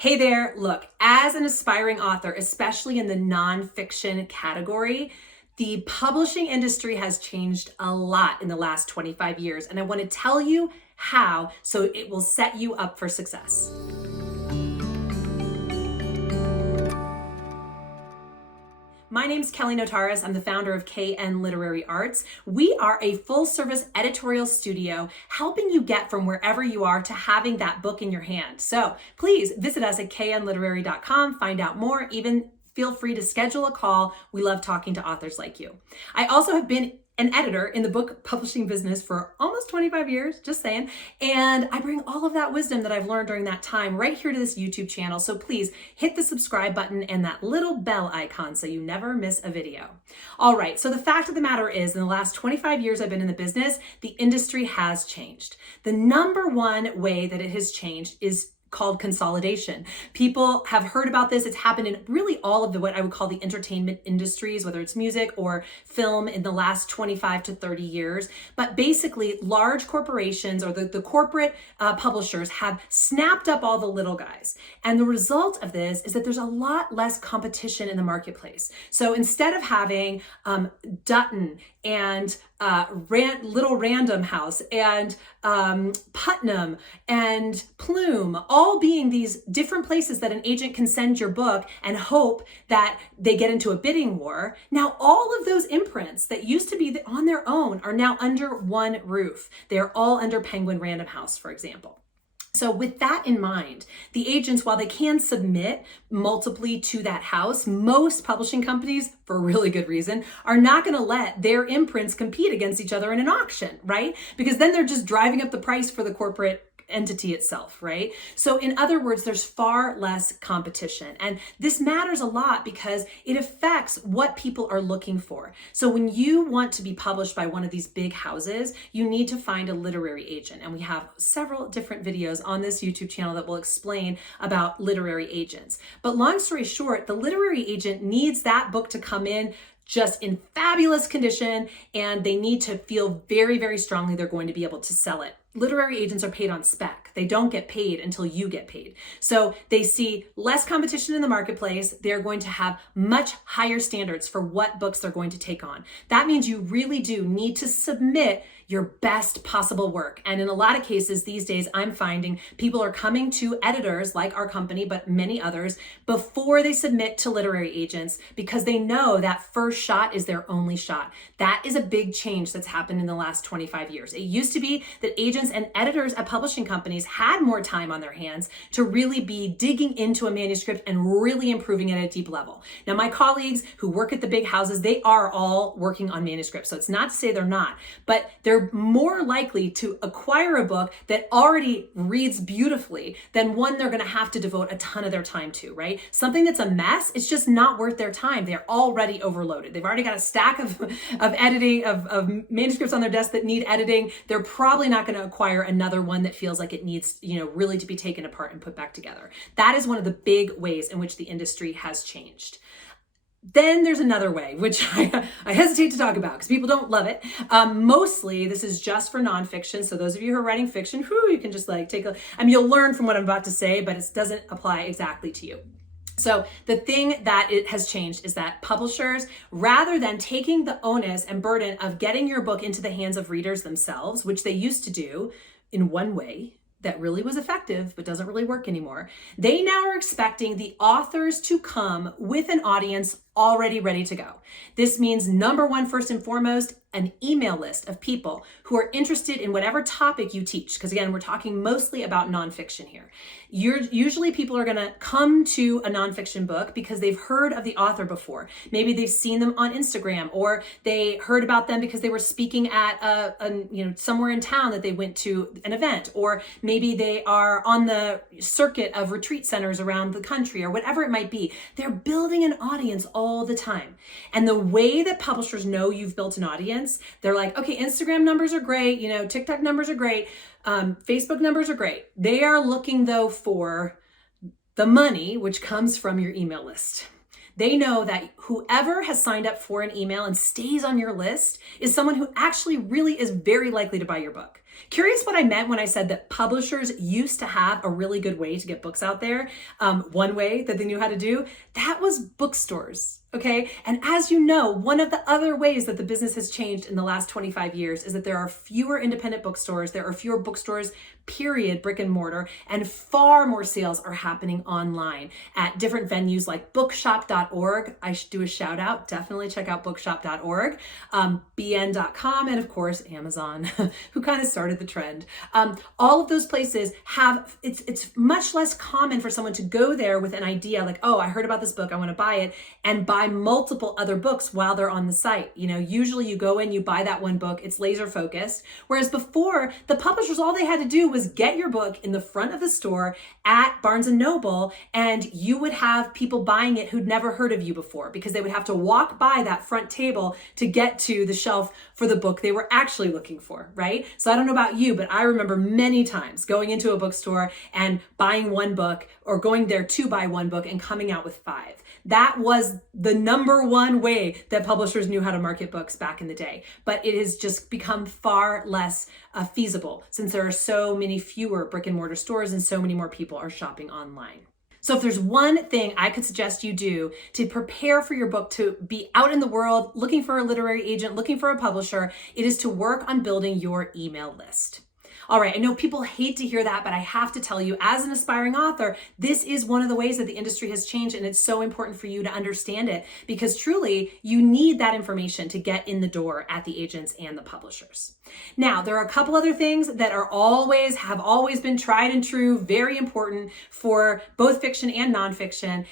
Hey there, look, as an aspiring author, especially in the nonfiction category, the publishing industry has changed a lot in the last 25 years, and I want to tell you how so it will set you up for success. My name's Kelly Notaris. I'm the founder of KN Literary Arts. We are a full-service editorial studio helping you get from wherever you are to having that book in your hand. So please visit us at knliterary.com, find out more, even feel free to schedule a call. We love talking to authors like you. I also have been an editor in the book publishing business for almost 25 years, just saying. And I bring all of that wisdom that I've learned during that time right here to this YouTube channel. So please hit the subscribe button and that little bell icon so you never miss a video. All right, so the fact of the matter is, in the last 25 years I've been in the business, the industry has changed. The number one way that it has changed is called consolidation. People have heard about this. It's happened in really all of what I would call the entertainment industries, whether it's music or film, in the last 25 to 30 years. But basically, large corporations or the corporate publishers have snapped up all the little guys. And the result of this is that there's a lot less competition in the marketplace. So instead of having Dutton and Little Random House and Putnam and Plume, all being these different places that an agent can send your book and hope that they get into a bidding war. Now, all of those imprints that used to be on their own are now under one roof. They're all under Penguin Random House, for example. So with that in mind, the agents, while they can submit multiply to that house, most publishing companies, for a really good reason, are not going to let their imprints compete against each other in an auction, right? Because then they're just driving up the price for the corporate entity itself, right? So in other words, there's far less competition. And this matters a lot because it affects what people are looking for. So when you want to be published by one of these big houses, you need to find a literary agent. And we have several different videos on this YouTube channel that will explain about literary agents. But long story short, the literary agent needs that book to come in just in fabulous condition, and they need to feel very, very strongly they're going to be able to sell it. Literary agents are paid on spec. They don't get paid until you get paid. So they see less competition in the marketplace. They're going to have much higher standards for what books they're going to take on. That means you really do need to submit your best possible work. And in a lot of cases these days, I'm finding people are coming to editors like our company, but many others, before they submit to literary agents because they know that first shot is their only shot. That is a big change that's happened in the last 25 years. It used to be that agents and editors at publishing companies had more time on their hands to really be digging into a manuscript and really improving it at a deep level. Now, my colleagues who work at the big houses, they are all working on manuscripts. So it's not to say they're not, but they're more likely to acquire a book that already reads beautifully than one they're going to have to devote a ton of their time to, right? Something that's a mess, it's just not worth their time. They're already overloaded. They've already got a stack of editing, of manuscripts on their desk that need editing. They're probably not going to acquire another one that feels like it needs, really to be taken apart and put back together. That is one of the big ways in which the industry has changed. Then there's another way, which I hesitate to talk about because people don't love it. Mostly, this is just for nonfiction. So those of you who are writing fiction, you can just you'll learn from what I'm about to say, but it doesn't apply exactly to you. So the thing that it has changed is that publishers, rather than taking the onus and burden of getting your book into the hands of readers themselves, which they used to do in one way, that really was effective, but doesn't really work anymore. They now are expecting the authors to come with an audience already ready to go. This means, number one, first and foremost, an email list of people who are interested in whatever topic you teach. Because again, we're talking mostly about nonfiction here. Usually people are gonna come to a nonfiction book because they've heard of the author before. Maybe they've seen them on Instagram, or they heard about them because they were speaking at somewhere in town that they went to an event, or maybe they are on the circuit of retreat centers around the country, or whatever it might be. They're building an audience all the time. And the way that publishers know you've built an audience, they're like, okay, Instagram numbers are great, TikTok numbers are great, Facebook numbers are great. They are looking though for the money, which comes from your email list. They know that whoever has signed up for an email and stays on your list is someone who actually really is very likely to buy your book. Curious what I meant when I said that publishers used to have a really good way to get books out there. One way that they knew how to do, that was bookstores. Okay. And as you know, one of the other ways that the business has changed in the last 25 years is that there are fewer independent bookstores. There are fewer bookstores, period, brick and mortar, and far more sales are happening online at different venues like bookshop.org. I should do a shout out. Definitely check out bookshop.org, bn.com, and of course, Amazon, who kind of started the trend. All of those places have, it's much less common for someone to go there with an idea like, oh, I heard about this book, I want to buy it, and buy multiple other books while they're on the site. You know, usually you go in, you buy that one book, it's laser focused. Whereas before, the publishers, all they had to do was get your book in the front of the store at Barnes and Noble, and you would have people buying it who'd never heard of you before, because they would have to walk by that front table to get to the shelf for the book they were actually looking for, right? So I don't know about you, but I remember many times going into a bookstore and buying one book, or going there to buy one book and coming out with 5. That was the number one way that publishers knew how to market books back in the day. But it has just become far less feasible since there are so many fewer brick and mortar stores and so many more people are shopping online. So if there's one thing I could suggest you do to prepare for your book to be out in the world, looking for a literary agent, looking for a publisher, it is to work on building your email list. All right, I know people hate to hear that, but I have to tell you, as an aspiring author, this is one of the ways that the industry has changed, and it's so important for you to understand it, because truly you need that information to get in the door at the agents and the publishers. Now, there are a couple other things that have always been tried and true, very important for both fiction and nonfiction,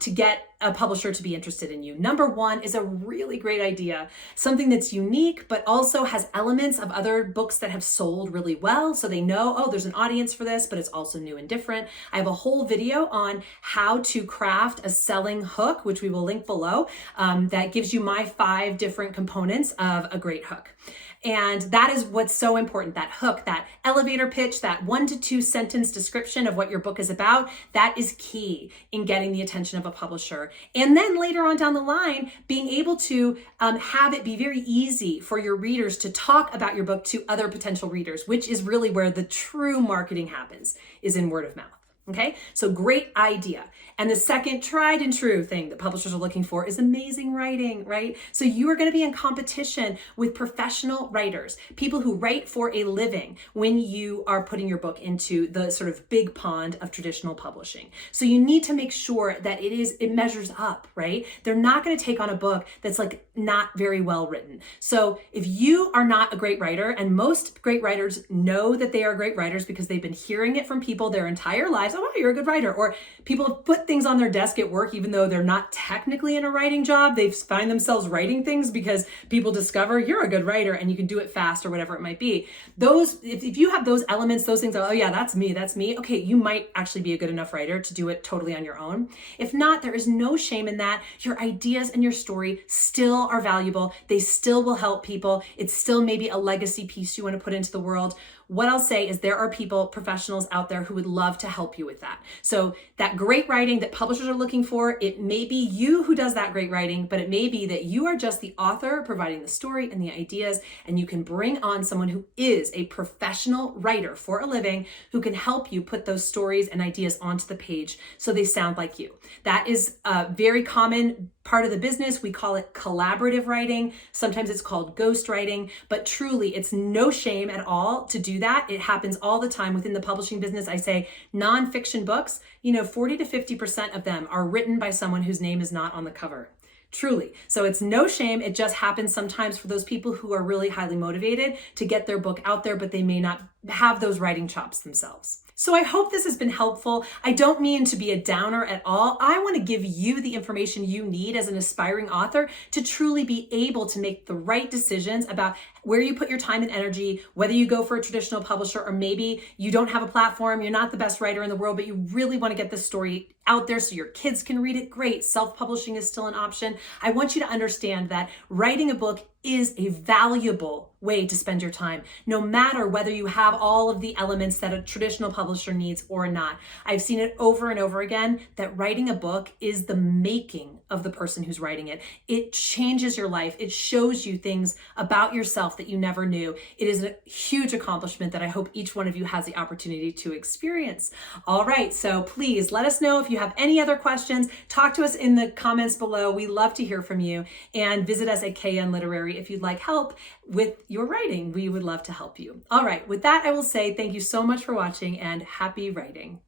to get a publisher to be interested in you. Number one is a really great idea, something that's unique, but also has elements of other books that have sold really well. So they know, oh, there's an audience for this, but it's also new and different. I have a whole video on how to craft a selling hook, which we will link below, that gives you my 5 different components of a great hook. And that is what's so important, that hook, that elevator pitch, that 1 to 2 sentence description of what your book is about, that is key in getting the attention of a publisher. And then later on down the line, being able to have it be very easy for your readers to talk about your book to other potential readers, which is really where the true marketing happens, is in word of mouth. Okay, so great idea. And the second tried and true thing that publishers are looking for is amazing writing, right? So you are going to be in competition with professional writers, people who write for a living, when you are putting your book into the sort of big pond of traditional publishing. So you need to make sure that it measures up, right? They're not going to take on a book that's like not very well written. So if you are not a great writer, and most great writers know that they are great writers because they've been hearing it from people their entire lives, oh, wow, you're a good writer, or people have put things on their desk at work, even though they're not technically in a writing job, they find themselves writing things because people discover you're a good writer and you can do it fast or whatever it might be. Those, if you have those elements, those things, oh yeah, that's me. Okay, you might actually be a good enough writer to do it totally on your own. If not, there is no shame in that. Your ideas and your story still are valuable. They still will help people. It's still maybe a legacy piece you want to put into the world. What I'll say is there are people, professionals out there who would love to help you with that. So that great writing that publishers are looking for, it may be you who does that great writing, but it may be that you are just the author providing the story and the ideas, and you can bring on someone who is a professional writer for a living who can help you put those stories and ideas onto the page so they sound like you. That is a very common part of the business. We call it collaborative writing. Sometimes it's called ghost writing, but truly it's no shame at all to do that. It happens all the time within the publishing business. I say nonfiction books, 40 to 50% of them are written by someone whose name is not on the cover. Truly. So it's no shame. It just happens sometimes for those people who are really highly motivated to get their book out there, but they may not have those writing chops themselves. So I hope this has been helpful. I don't mean to be a downer at all. I want to give you the information you need as an aspiring author to truly be able to make the right decisions about where you put your time and energy, whether you go for a traditional publisher, or maybe you don't have a platform, you're not the best writer in the world, but you really want to get this story out there so your kids can read it. Great. Self-publishing is still an option. I want you to understand that writing a book is a valuable way to spend your time, no matter whether you have all of the elements that a traditional publisher needs or not. I've seen it over and over again that writing a book is the making of the person who's writing it. It changes your life. It shows you things about yourself yourself that you never knew. It is a huge accomplishment that I hope each one of you has the opportunity to experience. All right, so please let us know if you have any other questions. Talk to us in the comments below. We love to hear from you, and visit us at KN Literary if you'd like help with your writing. We would love to help you. All right, with that, I will say thank you so much for watching and happy writing.